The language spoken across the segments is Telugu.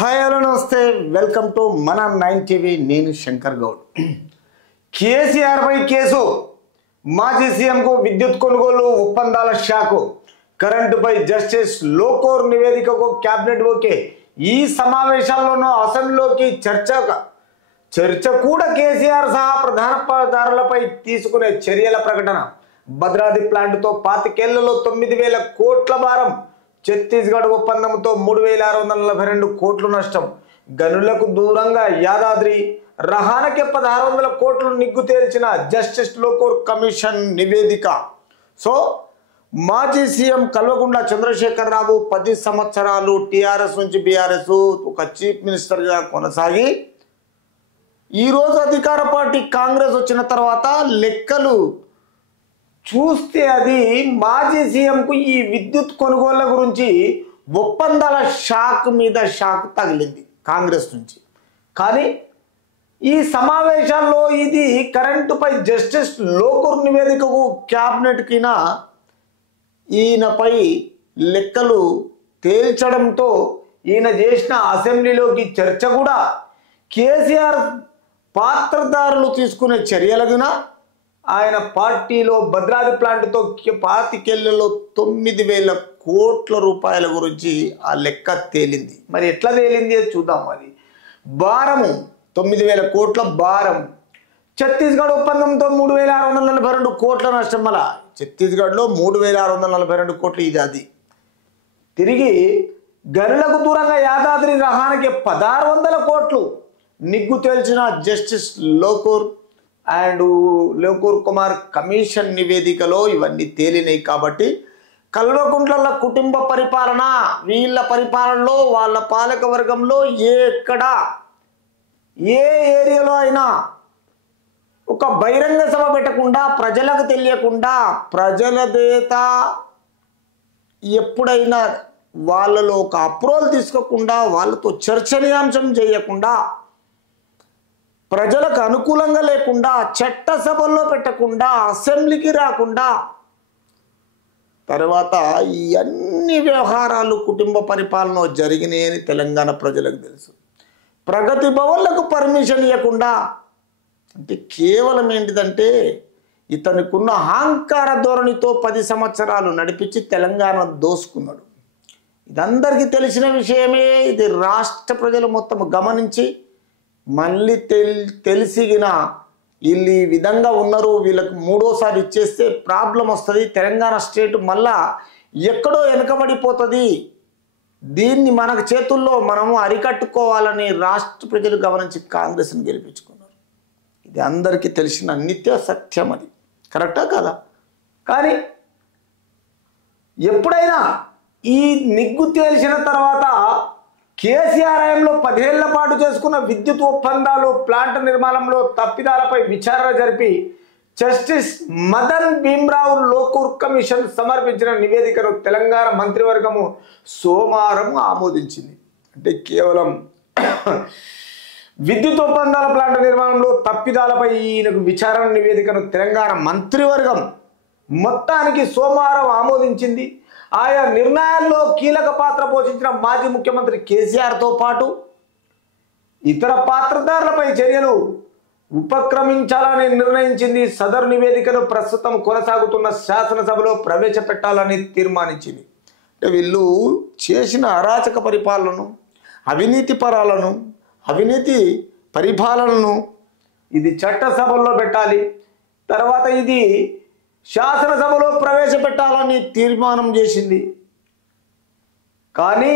హాయ్ హలో నమస్తే వెల్కమ్ టు మన 9 టీవీ నేను శంకర్ గౌడ్ కేసీఆర్ పై కేసు మాజీ సీఎంకు విద్యుత్ కొనుగోలు ఒప్పందాల షాకు కరెంటుపై జస్టిస్ లోకూర్ నివేదికకు క్యాబినెట్ ఓకే ఈ సమావేశాల్లోనూ అసెంబ్లీలోకి చర్చ కూడా కేసీఆర్ సహా ప్రధాన పాత్రధారులపై తీసుకునే చర్యల ప్రకటన భద్రాద్రి ప్లాంట్తో 25 ఏళ్లలో 9,000 కోట్ల భారం ఛత్తీస్గఢ్ ఒప్పందంతో 3,642 కోట్లు నష్టం గనులకు దూరంగా యాదాద్రి రహానకే 1,600 కోట్లు నిగ్గు తేల్చిన జస్టిస్ లోకూర్ కమిషన్ నివేదిక. సో మాజీ సీఎం కల్వకుంట్ల చంద్రశేఖర్ రావు 10 సంవత్సరాలు టీఆర్ఎస్ నుంచి బీఆర్ఎస్ ఒక చీఫ్ మినిస్టర్గా కొనసాగి ఈరోజు అధికార పార్టీ కాంగ్రెస్ వచ్చిన తర్వాత లెక్కలు చూస్తే అది మాజీ సీఎంకు ఈ విద్యుత్ కొనుగోళ్ల గురించి ఒప్పందాల షాక్ మీద షాక్ తగిలింది కాంగ్రెస్ నుంచి. కానీ ఈ సమావేశాల్లో ఇది కరెంటుపై జస్టిస్ లోకూర్ నివేదికకు క్యాబినెట్కిన ఈయనపై లెక్కలు తేల్చడంతో ఈయన చేసిన అసెంబ్లీలోకి చర్చ కూడా కేసీఆర్ పాత్రధారులు తీసుకునే చర్యలగిన ఆయన పార్టీలో భద్రాద్రి ప్లాంట్తో 25 ఏళ్లలో 9,000 కోట్ల రూపాయల గురించి ఆ లెక్క తేలింది. మరి ఎట్లా తేలింది చూద్దాం. మరి భారము 9,000 కోట్ల భారం, ఛత్తీస్గఢ్ ఒప్పందంతో 3,642 కోట్ల నష్టం. వల్ల ఛత్తీస్గఢ్లో 3,642 కోట్లు ఇది అది. తిరిగి గనులకు దూరంగా యాదాద్రి రహానకి 1,600 కోట్లు నిగ్గు తేల్చిన justice Lokur and Lokur Kumar commission నివేదికలో ఇవన్నీ తేలినాయి. కాబట్టి కల్వకుంట్ల కుటుంబ పరిపాలన, వీళ్ళ పరిపాలనలో వాళ్ళ పాలక వర్గంలో ఎక్కడ ఏ ఏరియాలో అయినా ఒక బహిరంగ సభ పెట్టకుండా, ప్రజలకు తెలియకుండా, ప్రజల దేత ఎప్పుడైనా వాళ్ళలో ఒక అప్రూవల్ తీసుకోకుండా, వాళ్ళతో చర్చనీయాంశం చేయకుండా, ప్రజలకు అనుకూలంగా లేకుండా, చట్టసభల్లో పెట్టకుండా, అసెంబ్లీకి రాకుండా, తర్వాత ఈ అన్ని వ్యవహారాలు కుటుంబ పరిపాలన జరిగినాయని తెలంగాణ ప్రజలకు తెలుసు. ప్రగతి భవన్లకు పర్మిషన్ ఇవ్వకుండా, అంటే కేవలం ఏంటిదంటే ఇతనికున్న అహంకార ధోరణితో 10 సంవత్సరాలు నడిపించి తెలంగాణ దోసుకున్నాడు. ఇదందరికీ తెలిసిన విషయమే. ఇది రాష్ట్ర ప్రజలు మొత్తం గమనించి మళ్ళీ తెలిసిగిన వీళ్ళు ఈ విధంగా ఉన్నారు, వీళ్ళకి మూడోసారి ఇచ్చేస్తే ప్రాబ్లం వస్తుంది, తెలంగాణ స్టేట్ మళ్ళా ఎక్కడో వెనకబడిపోతుంది, దీన్ని మనకు చేతుల్లో మనము అరికట్టుకోవాలని రాష్ట్ర ప్రజలు గమనించి కాంగ్రెస్ని గెలిపించుకున్నారు. ఇది అందరికీ తెలిసిన నిత్య సత్యం. అది కరెక్టా కదా? కానీ ఎప్పుడైనా ఈ నిగ్గు తేల్చిన తర్వాత కేసీఆర్ హయాంలో 10 ఏళ్ల పాటు చేసుకున్న విద్యుత్ ఒప్పందాలు, ప్లాంట్ నిర్మాణంలో తప్పిదాలపై విచారణ జరిపి జస్టిస్ మదన్ భీమ్రావు లోకూర్ కమిషన్ సమర్పించిన నివేదికను తెలంగాణ మంత్రివర్గము సోమవారం ఆమోదించింది. అంటే కేవలం విద్యుత్ ఒప్పందాల, ప్లాంట్ నిర్మాణంలో తప్పిదాలపై ఈయనకు విచారణ నివేదికను తెలంగాణ మంత్రివర్గం మొత్తానికి సోమవారం ఆమోదించింది. ఆయా నిర్ణయాల్లో కీలక పాత్ర పోషించిన మాజీ ముఖ్యమంత్రి కేసీఆర్తో పాటు ఇతర పాత్రధారులపై చర్యలు ఉపక్రమించాలని నిర్ణయించింది. సదరు నివేదికను ప్రస్తుతం కొనసాగుతున్న శాసనసభలో ప్రవేశపెట్టాలని తీర్మానించింది. అంటే వీళ్ళు చేసిన అరాచక పరిపాలనను, అవినీతి పరిపాలనను ఇది చట్టసభల్లో పెట్టాలి, తర్వాత ఇది శాసనసభలో ప్రవేశపెట్టాలని తీర్మానం చేసింది. కానీ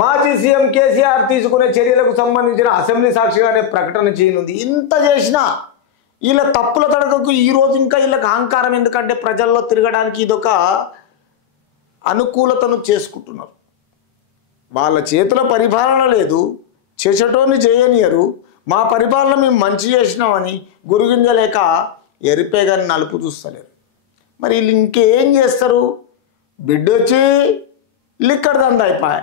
మాజీ సీఎం కేసీఆర్ తీసుకునే చర్యలకు సంబంధించిన అసెంబ్లీ సాక్షిగానే ప్రకటన చేయనుంది. ఇంత చేసినా వీళ్ళ తప్పుల తడకకు ఈరోజు ఇంకా వీళ్ళకి అహంకారం. ఎందుకంటే ప్రజల్లో తిరగడానికి ఇదొక అనుకూలతను చేసుకుంటున్నారు. వాళ్ళ చేతుల పరిపాలన లేదు, చేసేటోని చేయనియరు. మా పరిపాలన మేము మంచి చేసినామని గురిగింజలేక ఎరిపే కానీ నలుపు చూస్తలేరు. మరి వీళ్ళు ఇంకేం చేస్తారు? బిడ్డ వచ్చి లిక్కర్ దందా అయిపోయి,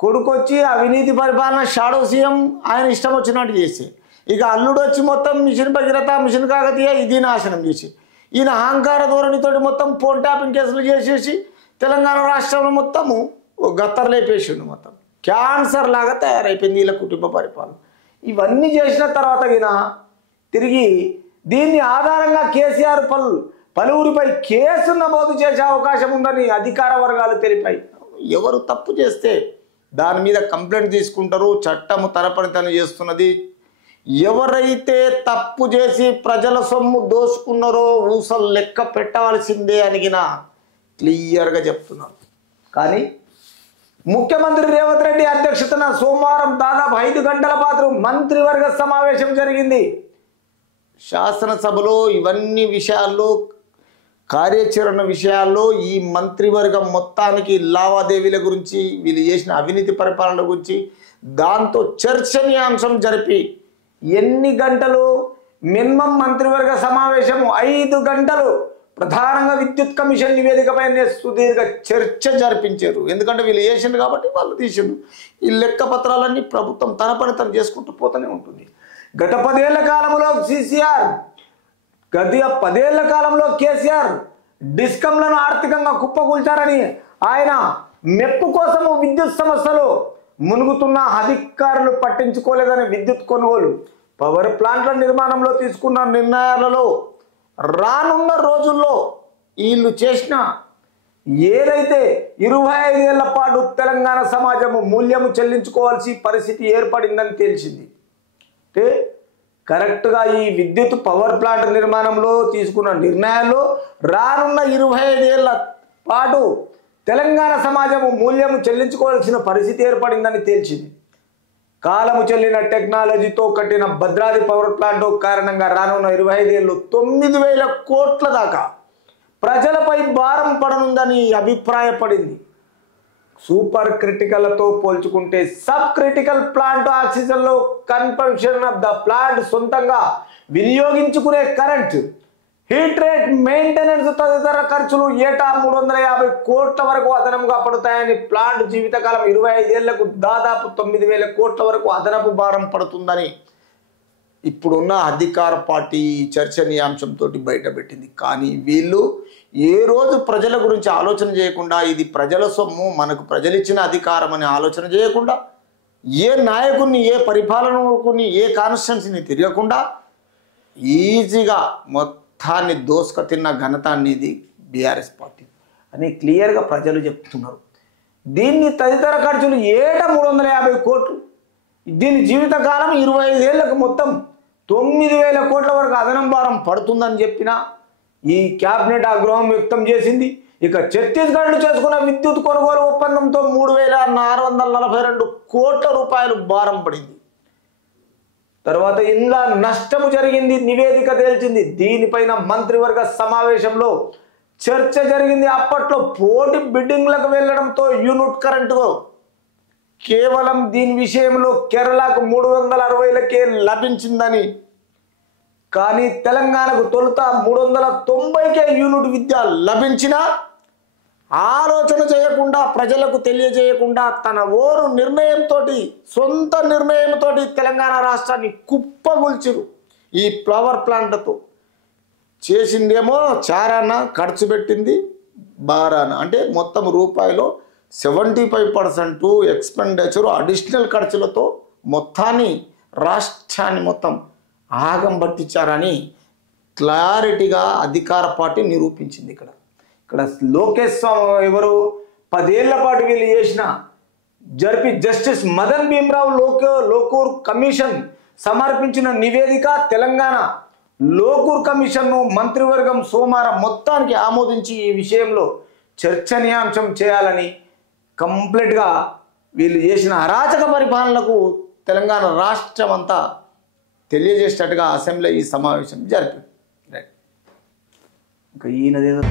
కొడుకు వచ్చి అవినీతి పరిపాలన షాడో సీఎం ఆయన ఇష్టం వచ్చినట్టు చేసి, ఇక అల్లుడు వచ్చి మొత్తం మిషన్ భగీరథ, మిషన్ కాకతీయ ఇది నాశనం చేసి, ఈయన అహంకార ధోరణితో మొత్తం ఫోన్ ట్యాపింగ్ కేసులు చేసేసి తెలంగాణ రాష్ట్రంలో మొత్తము గత్తర్లేపేసిండు. మొత్తం క్యాన్సర్ లాగా తయారైపోయింది వీళ్ళ కుటుంబ పరిపాలన. ఇవన్నీ చేసిన తర్వాత తిరిగి దీన్ని ఆధారంగా కేసీఆర్ పలువురిపై కేసు నమోదు చేసే అవకాశం ఉందని అధికార వర్గాలు తెలిపాయి. ఎవరు తప్పు చేస్తే దాని మీద కంప్లైంట్ తీసుకుంటారు. చట్టము తన పని తను చేస్తున్నది. ఎవరైతే తప్పు చేసి ప్రజల సొమ్ము దోసుకున్నారో ఊసలు లెక్క పెట్టవలసిందే అనిగిన క్లియర్గా చెప్తున్నారు. కానీ ముఖ్యమంత్రి రేవంత్ రెడ్డి అధ్యక్షతన సోమవారం దాదాపు 5 గంటల పాటు మంత్రివర్గ సమావేశం జరిగింది. శాసనసభలో ఇవన్నీ విషయాల్లో కార్యాచరణ విషయాల్లో ఈ మంత్రివర్గం మొత్తానికి లావాదేవీల గురించి వీళ్ళు చేసిన అవినీతి పరిపాలన గురించి దాంతో చర్చనీయాంశం జరిపి ఎన్ని గంటలు మినిమం మంత్రివర్గ సమావేశము 5 గంటలు ప్రధానంగా విద్యుత్ కమిషన్ నివేదికపైనే సుదీర్ఘ చర్చ జరిపించారు. ఎందుకంటే వీళ్ళు చేసిండు కాబట్టి వాళ్ళు తీసిండు. ఈ లెక్క పత్రాలన్నీ ప్రభుత్వం తన పని తను చేసుకుంటూ పోతూనే ఉంటుంది. గత 10 ఏళ్ల కాలంలో కేసీఆర్ డిస్కంలను ఆర్థికంగా కుప్పకూల్చారని ఆయన మెప్పు కోసము విద్యుత్ సమస్యలు మునుగుతున్న అధికారులు పట్టించుకోలేదని విద్యుత్ కొనుగోలు పవర్ ప్లాంట్ల నిర్మాణంలో తీసుకున్న నిర్ణయాలలో రానున్న రోజుల్లో వీళ్ళు చేసిన ఏదైతే 25 ఏళ్ల పాటు తెలంగాణ సమాజము మూల్యము చెల్లించుకోవాల్సి పరిస్థితి ఏర్పడిందని తెలిసింది. అంటే కరెక్ట్గా ఈ విద్యుత్ పవర్ ప్లాంట్ నిర్మాణంలో తీసుకున్న నిర్ణయాల్లో రానున్న 25 ఏళ్ల పాటు తెలంగాణ సమాజము మూల్యము చెల్లించుకోవాల్సిన పరిస్థితి ఏర్పడిందని తేల్చింది. కాలము చెల్లిన టెక్నాలజీతో కట్టిన భద్రాద్రి పవర్ ప్లాంట్ కారణంగా రానున్న 25 ఏళ్ళు 9,000 కోట్ల దాకా ప్రజలపై భారం పడనుందని అభిప్రాయపడింది. సూపర్ క్రిటికల్తో పోల్చుకుంటే సబ్ క్రిటికల్ ప్లాంట్ ఆక్సిజన్లో కన్సంప్షన్ ఆఫ్ ద ప్లాంట్ సొంతంగా వినియోగించుకునే కరెంట్, హీట్ రేట్, మెయింటెనెన్స్ తదితర ఖర్చులు ఏటా 350 కోట్ల వరకు అదనంగా పడతాయని, ప్లాంట్ జీవితకాలం 25 ఏళ్లకు దాదాపు 9,000 కోట్ల వరకు అదనపు భారం పడుతుందని ఇప్పుడున్న అధికార పార్టీ చర్చనీయాంశంతో బయటపెట్టింది. కానీ వీళ్ళు ఏ రోజు ప్రజల గురించి ఆలోచన చేయకుండా, ఇది ప్రజల సొమ్ము, మనకు ప్రజలు ఇచ్చిన అధికారం అనే ఆలోచన చేయకుండా, ఏ నాయకుడిని, ఏ పరిపాలనకుని, ఏ కాన్స్టిట్యున్సీని తిరగకుండా ఈజీగా మొత్తాన్ని దోసుక తిన్న ఘనత అనేది బీఆర్ఎస్ పార్టీ అని క్లియర్గా ప్రజలు చెప్తున్నారు. దీన్ని తదితర ఖర్చులు ఏటా 350 కోట్లు, దీని జీవితకాలం 25 ఏళ్లకు మొత్తం 9,000 కోట్ల వరకు అదనం భారం పడుతుందని చెప్పిన ఈ క్యాబినెట్ ఆగ్రహం వ్యక్తం చేసింది. ఇక ఛత్తీస్గఢ్ చేసుకున్న విద్యుత్ కొనుగోలు ఒప్పందంతో 3,642 కోట్ల రూపాయలు భారం పడింది. తర్వాత ఇందులో నష్టము జరిగింది, నివేదిక తేల్చింది. దీనిపైన మంత్రివర్గ సమావేశంలో చర్చ జరిగింది. అప్పట్లో పోటీ బిడ్డింగ్లకు వెళ్లడంతో యూనిట్ కరెంటు కేవలం దీని విషయంలో కేరళకు 360లకే లభించిందని, కానీ తెలంగాణకు తొలుత 390కే యూనిట్ విద్య లభించినా ఆలోచన చేయకుండా, ప్రజలకు తెలియజేయకుండా తన ఓరు నిర్ణయంతో, సొంత నిర్ణయంతో తెలంగాణ రాష్ట్రాన్ని కుప్పగొల్చిరు. ఈ పవర్ ప్లాంట్తో చేసిందేమో చారాన, ఖర్చు పెట్టింది బారాన. అంటే మొత్తం రూపాయలో 75% ఎక్స్పెండిచర్ అడిషనల్ ఖర్చులతో మొత్తాన్ని రాష్ట్రాన్ని మొత్తం ఆగం పట్టించారని క్లారిటీగా అధికార పార్టీ నిరూపించింది. ఇక్కడ లోకేష్ ఎవరు 10 ఏళ్ల పాటు వీళ్ళు చేసిన జరిపి జస్టిస్ మదన్ భీమరావు లోకూర్ కమిషన్ సమర్పించిన నివేదిక, తెలంగాణ లోకూర్ కమిషన్ను మంత్రివర్గం సోమవారం మొత్తానికి ఆమోదించి ఈ విషయంలో చర్చనీయాంశం చేయాలని, కంప్లీట్గా వీళ్ళు చేసిన అరాచక పరిపాలనకు తెలంగాణ రాష్ట్రం అంతా తెలియజేసేటట్టుగా అసెంబ్లీ ఈ సమావేశం జరిపింది. ఇంకా ఈయనదేదో